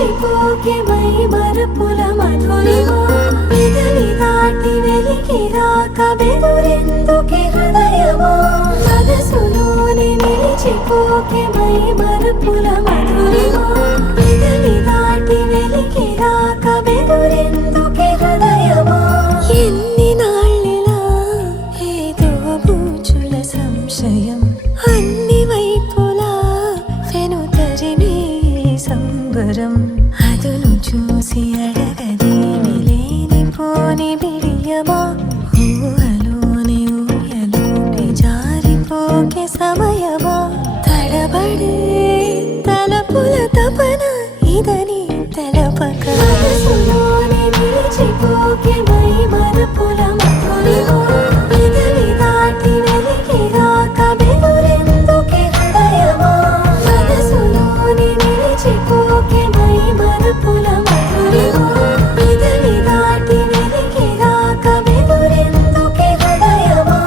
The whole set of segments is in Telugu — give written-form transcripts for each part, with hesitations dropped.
నిలిచిపోకే మై మరపుల మధురిమా పెదవి దాటి వెలికి రాక బెదురెందుకే హృదయమా మనసులోనే నిలిచిపోకే మై మరపుల మధురిమా పెదవి దాటి వెలికి రాక బెదురెందుకే హృదయమా ఎన్ని నాళ్ళిలా ఏదో బూచుల సంశయం అన్ని వైపులా వెనుతరిమే సంబరం అదును చూసి అడగదేమి లేనిపోని బిడియమా ఊహలోని ఊయలోని జారిపోకే సమయమా తడబడే తలపుల తపన ఇదని తెలపక మనసులోనే నిలిచిపోకే మై మరపుల మధురిమా పెదవి దాటి వెలికి రాక బెదురెందుకే హృదయమా మనసులోనే నిలిచిపోకే మై మరపుల మధురిమా పెదవి దాటి వెలికి రాక బెదురెందుకే హృదయమా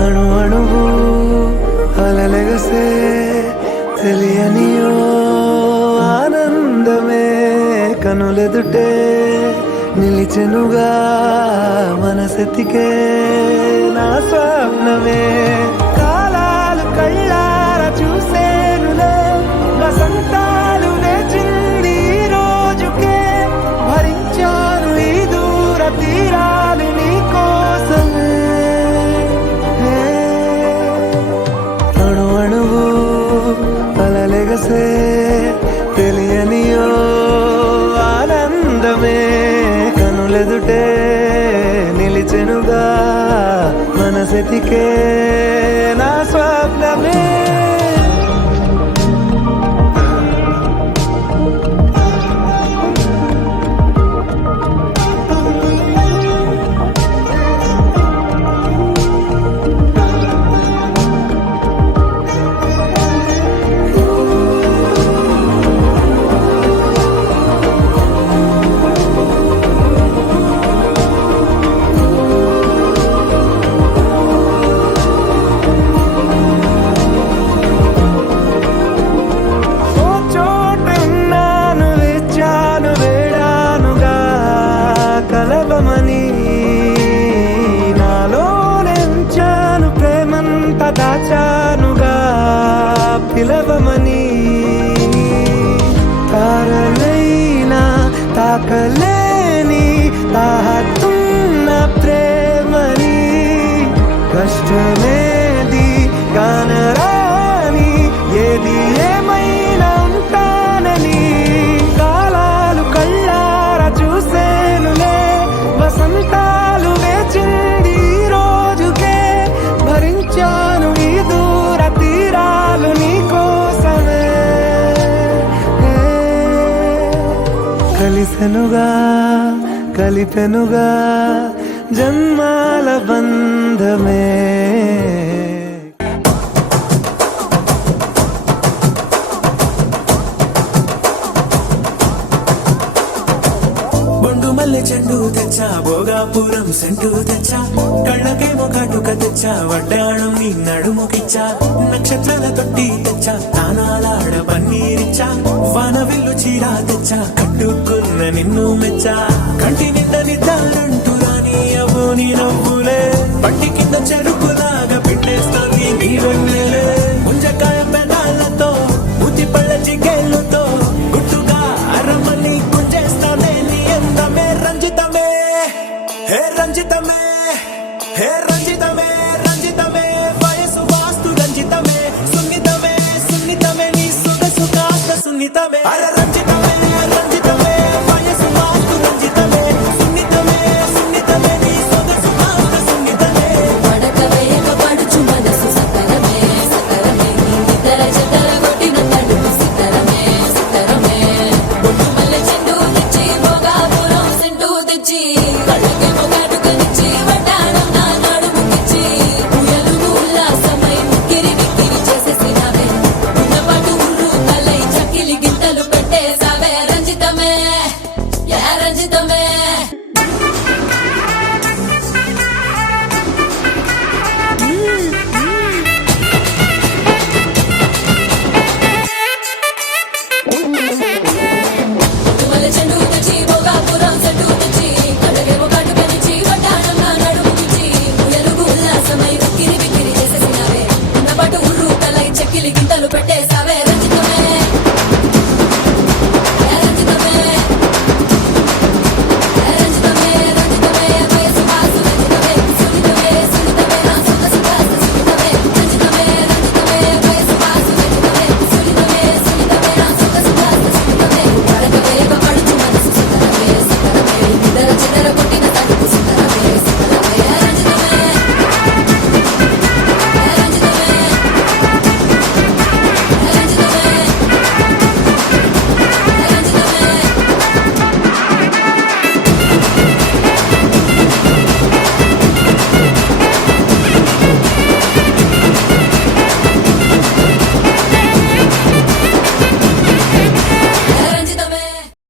అణువు అలలెగసే తెలియనియో ఆనందమే కనులెదుటే నిలిచెనుగా మనసెతికే నా స్వప్నమే కాలాలు కళ్ళార చూసేనులే వసంతాలు వేచింది ఈ రోజుకే భరించాను ఈ దూర తీరాలు నీ కోసమే అణువు అలలెగసే తెలియనియో ఆనందమే కనులెదుటే నిలిచెనుగా మనసెతికే నా స్వప్నమే దాచానుగా పిలవమని తారలైనా తాకలేని తాహతున్న ప్రేమని కష్టమేది కానరాని ఏది ఏమైనా ఉంటానని కాలాలు కళ్ళార చూసేనులే వసంతాలు వేచింది ఈ రోజుకే భరించాను ఈ దూర తీరాలు నీ కోసమే కలిసెనుగా కలిపెనుగా జన్మాల బంధమే. బొండు మల్లె చెండు తెచ్చా, భోగాపురం సెంటు తెచ్చా, కళ్ళకేమో కాటుక తెచ్చా, వడ్డాణం నీ నడుముకిచ్చా, నక్షత్రాల తొట్టి తెచ్చా, తానాలాడ పన్నీరిచ్చా, వానవిల్లు చీర తెచ్చా, కట్టుకున్న నిన్ను మెచ్చా, కంటి నిండ నిద్దారంటూ రాని అవ్వు నీ నవ్వులే, పట్టి కింద చెరుకులాగా పిండేస్తోంది నీ వెన్నెలే, ముంజకాయ పెదాలతో ముతి పళ్ళ చికేళ్ళతో గుట్టుగా అరమని గుంజేస్తానే నీ అందమే రంజితమే, హే రంజితమే, హే రంజితమే, రంజితమే, వయసు వాస్తు రంజితమే, సున్నితమే, సున్నితమే నీ సుగసు కాస్త సున్నితమే.